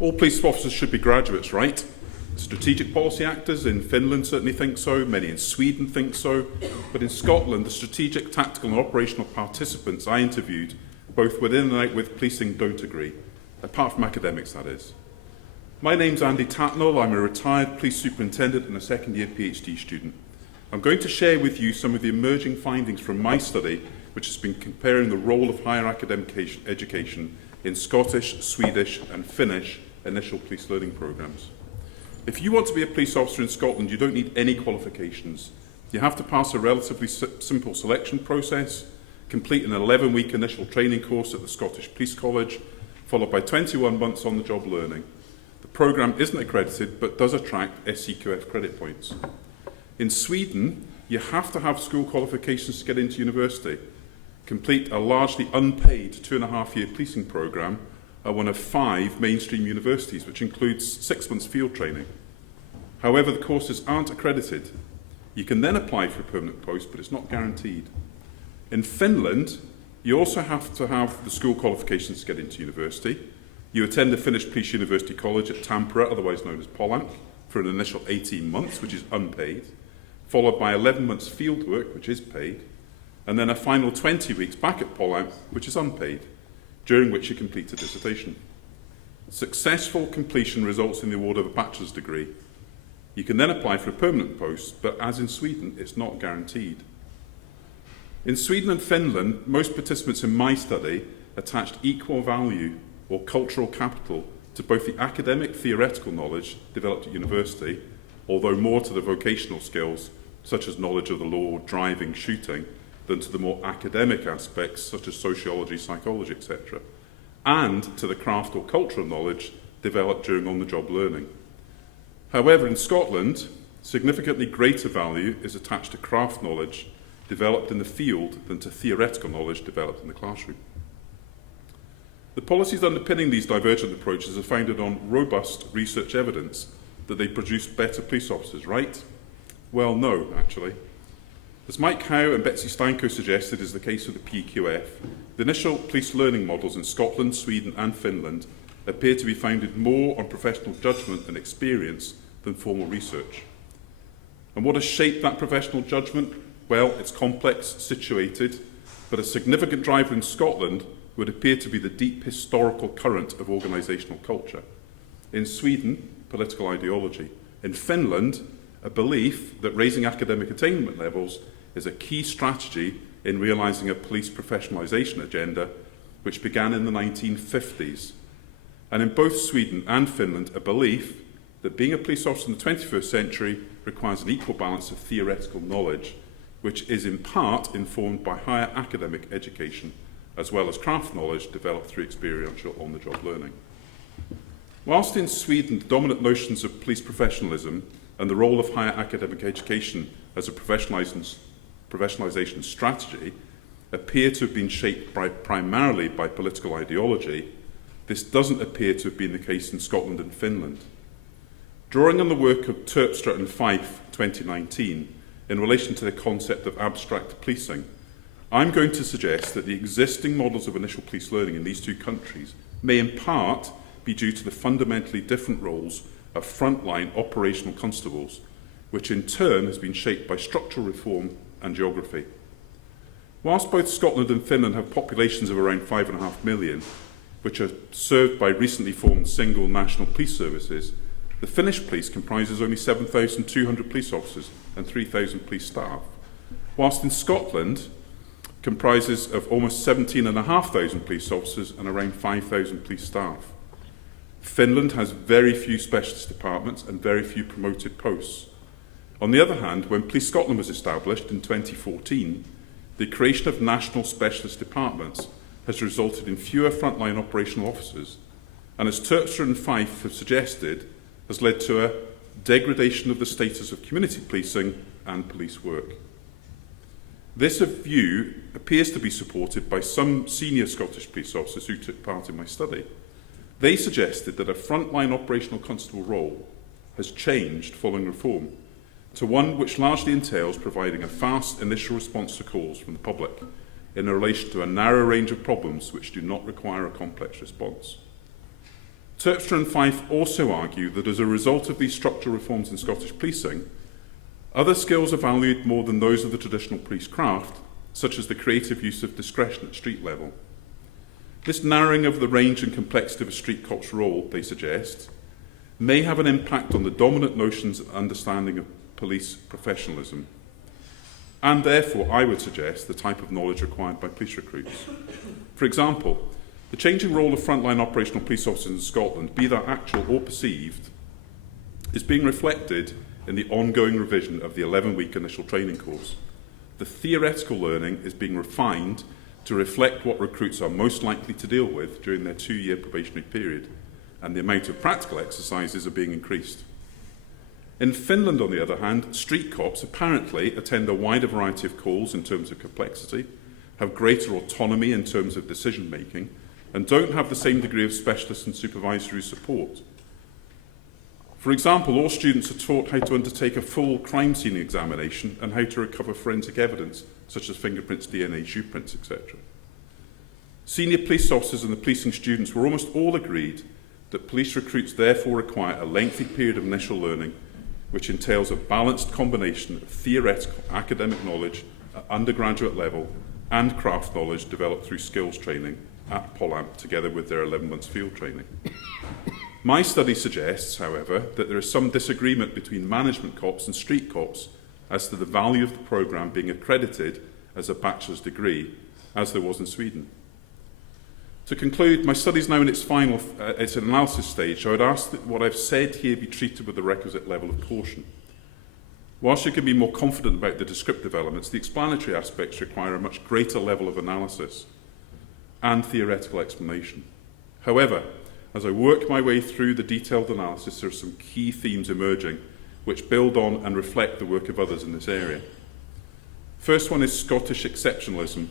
All police officers should be graduates, right? Strategic policy actors in Finland certainly think so, many in Sweden think so, but in Scotland, the strategic, tactical and operational participants I interviewed, both within and out with policing, don't agree, apart from academics, that is. My name's Andy Tatnell. I'm a retired police superintendent and a second-year PhD student. I'm going to share with you some of the emerging findings from my study, which has been comparing the role of higher academic education in Scottish, Swedish and Finnish initial police learning programmes. If you want to be a police officer in Scotland, you don't need any qualifications. You have to pass a relatively simple selection process, complete an 11-week initial training course at the Scottish Police College, followed by 21 months on-the-job learning. The programme isn't accredited, but does attract SCQF credit points. In Sweden, you have to have school qualifications to get into university, complete a largely unpaid 2.5-year policing programme at one of 5 mainstream universities, which includes 6 months field training. However, the courses aren't accredited. You can then apply for a permanent post, but it's not guaranteed. In Finland, you also have to have the school qualifications to get into university. You attend the Finnish Police University College at Tampere, otherwise known as Polanc, for an initial 18 months, which is unpaid, followed by 11 months field work, which is paid, and then a final 20 weeks back at Polanc, which is unpaid, during which you complete a dissertation. Successful completion results in the award of a bachelor's degree. You can then apply for a permanent post, but as in Sweden, it's not guaranteed. In Sweden and Finland, most participants in my study attached equal value or cultural capital to both the academic theoretical knowledge developed at university, although more to the vocational skills, such as knowledge of the law, driving, shooting, than to the more academic aspects, such as sociology, psychology, etc., and to the craft or cultural knowledge developed during on-the-job learning. However, in Scotland, significantly greater value is attached to craft knowledge developed in the field than to theoretical knowledge developed in the classroom. The policies underpinning these divergent approaches are founded on robust research evidence that they produce better police officers, right? Well, no, actually. As Mike Howe and Betsy Steinko suggested is the case with the PQF, the initial police learning models in Scotland, Sweden and Finland appear to be founded more on professional judgment and experience than formal research. And what has shaped that professional judgment? Well, it's complex, situated, but a significant driver in Scotland would appear to be the deep historical current of organisational culture. In Sweden, political ideology. In Finland, a belief that raising academic attainment levels is a key strategy in realising a police professionalisation agenda which began in the 1950s. And in both Sweden and Finland, a belief that being a police officer in the 21st century requires an equal balance of theoretical knowledge, which is in part informed by higher academic education, as well as craft knowledge developed through experiential on-the-job learning. Whilst in Sweden, the dominant notions of police professionalism and the role of higher academic education as a professionalisation strategy appear to have been shaped primarily by political ideology, this doesn't appear to have been the case in Scotland and Finland. Drawing on the work of Terpstra and Fife 2019 in relation to the concept of abstract policing, I'm going to suggest that the existing models of initial police learning in these two countries may in part be due to the fundamentally different roles of frontline operational constables, which in turn has been shaped by structural reform and geography. Whilst both Scotland and Finland have populations of around 5.5 million, which are served by recently formed single national police services, the Finnish police comprises only 7,200 police officers and 3,000 police staff, whilst in Scotland comprises of almost 17,500 police officers and around 5,000 police staff. Finland has very few specialist departments and very few promoted posts. On the other hand, when Police Scotland was established in 2014, the creation of national specialist departments has resulted in fewer frontline operational officers, and as Terpstra and Fife have suggested, has led to a degradation of the status of community policing and police work. This view appears to be supported by some senior Scottish police officers who took part in my study. They suggested that a frontline operational constable role has changed following reform to one which largely entails providing a fast initial response to calls from the public in relation to a narrow range of problems which do not require a complex response. Terpstra and Fife also argue that as a result of these structural reforms in Scottish policing, other skills are valued more than those of the traditional police craft, such as the creative use of discretion at street level. This narrowing of the range and complexity of a street cop's role, they suggest, may have an impact on the dominant notions and understanding of police professionalism, and therefore, I would suggest, the type of knowledge required by police recruits. For example, the changing role of frontline operational police officers in Scotland, be that actual or perceived, is being reflected in the ongoing revision of the 11-week initial training course. The theoretical learning is being refined to reflect what recruits are most likely to deal with during their 2-year probationary period, and the amount of practical exercises are being increased. In Finland, on the other hand, street cops apparently attend a wider variety of calls in terms of complexity, have greater autonomy in terms of decision-making, and don't have the same degree of specialist and supervisory support. For example, all students are taught how to undertake a full crime scene examination and how to recover forensic evidence, such as fingerprints, DNA, shoe prints, etc. Senior police officers and the policing students were almost all agreed that police recruits therefore require a lengthy period of initial learning, which entails a balanced combination of theoretical academic knowledge at undergraduate level and craft knowledge developed through skills training at Pollamp, together with their 11 months field training. My study suggests, however, that there is some disagreement between management cops and street cops as to the value of the programme being accredited as a bachelor's degree, as there was in Sweden. To conclude, my study is now in its final its analysis stage, so I would ask that what I've said here be treated with the requisite level of caution. Whilst you can be more confident about the descriptive elements, the explanatory aspects require a much greater level of analysis and theoretical explanation. However, as I work my way through the detailed analysis, there are some key themes emerging which build on and reflect the work of others in this area. First one is Scottish exceptionalism.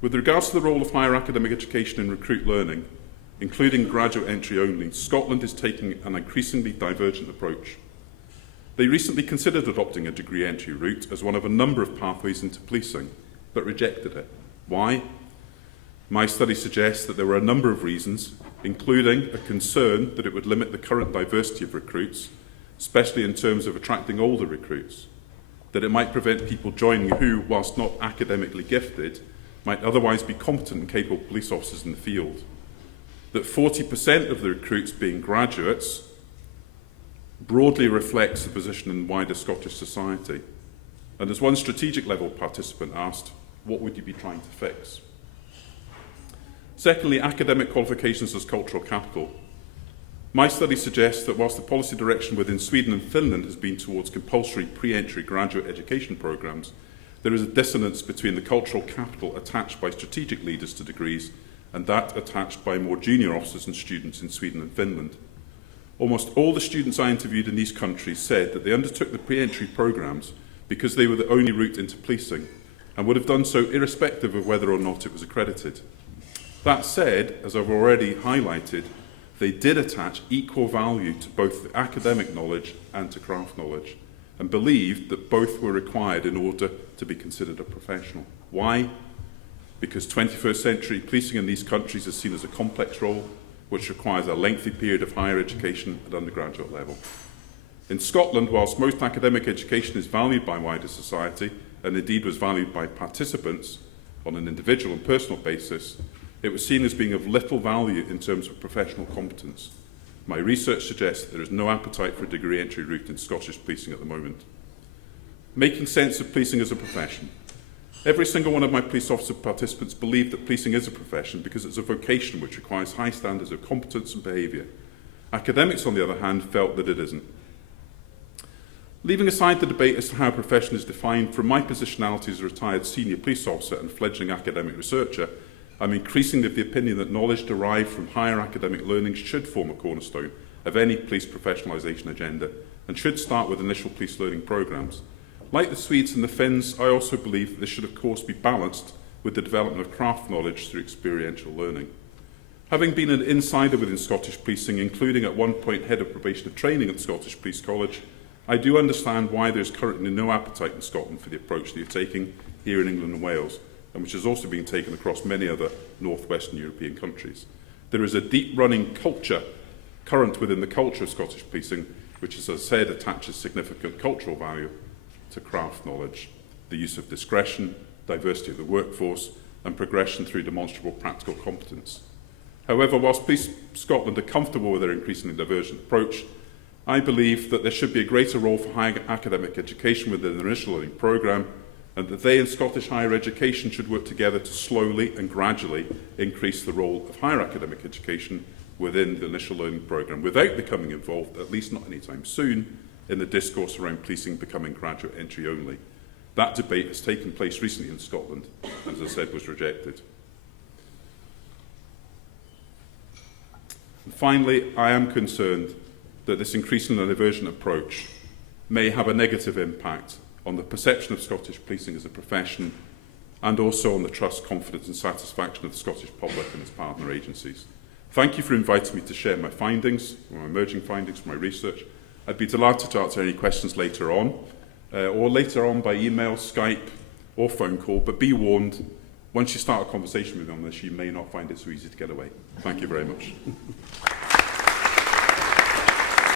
With regards to the role of higher academic education in recruit learning, including graduate entry only, Scotland is taking an increasingly divergent approach. They recently considered adopting a degree entry route as one of a number of pathways into policing, but rejected it. Why? My study suggests that there were a number of reasons, including a concern that it would limit the current diversity of recruits, especially in terms of attracting older recruits, that it might prevent people joining who, whilst not academically gifted, might otherwise be competent and capable police officers in the field, that 40% of the recruits being graduates broadly reflects the position in wider Scottish society. And as one strategic level participant asked, what would you be trying to fix? Secondly, academic qualifications as cultural capital. My study suggests that whilst the policy direction within Sweden and Finland has been towards compulsory pre-entry graduate education programmes, there is a dissonance between the cultural capital attached by strategic leaders to degrees and that attached by more junior officers and students in Sweden and Finland. Almost all the students I interviewed in these countries said that they undertook the pre-entry programmes because they were the only route into policing and would have done so irrespective of whether or not it was accredited. That said, as I've already highlighted, they did attach equal value to both the academic knowledge and to craft knowledge, and believed that both were required in order to be considered a professional. Why? Because 21st century policing in these countries is seen as a complex role, which requires a lengthy period of higher education at undergraduate level. In Scotland, whilst most academic education is valued by wider society, and indeed was valued by participants on an individual and personal basis, it was seen as being of little value in terms of professional competence. My research suggests that there is no appetite for a degree entry route in Scottish policing at the moment. Making sense of policing as a profession. Every single one of my police officer participants believed that policing is a profession because it's a vocation which requires high standards of competence and behaviour. Academics, on the other hand, felt that it isn't. Leaving aside the debate as to how a profession is defined, from my positionality as a retired senior police officer and fledgling academic researcher, I'm increasingly of the opinion that knowledge derived from higher academic learning should form a cornerstone of any police professionalisation agenda and should start with initial police learning programmes. Like the Swedes and the Finns, I also believe that this should of course be balanced with the development of craft knowledge through experiential learning. Having been an insider within Scottish policing, including at one point head of probation training at Scottish Police College, I do understand why there is currently no appetite in Scotland for the approach that you're taking here in England and Wales, and which has also been taken across many other northwestern European countries. There is a deep-running culture current within the culture of Scottish policing, which, as I said, attaches significant cultural value to craft knowledge, the use of discretion, diversity of the workforce, and progression through demonstrable practical competence. However, whilst Police Scotland are comfortable with their increasingly divergent approach, I believe that there should be a greater role for higher academic education within the initial learning programme, and that they and Scottish higher education should work together to slowly and gradually increase the role of higher academic education within the initial learning programme, without becoming involved, at least not anytime soon, in the discourse around policing becoming graduate entry only. That debate has taken place recently in Scotland, and as I said, was rejected. And finally, I am concerned that this increasingly divergent approach may have a negative impact on the perception of Scottish policing as a profession, and also on the trust, confidence and satisfaction of the Scottish public and its partner agencies. Thank you for inviting me to share my findings, my emerging findings from my research. I'd be delighted to answer any questions later on, or later on by email, Skype or phone call, but be warned, once you start a conversation with me on this, you may not find it so easy to get away. Thank you very much.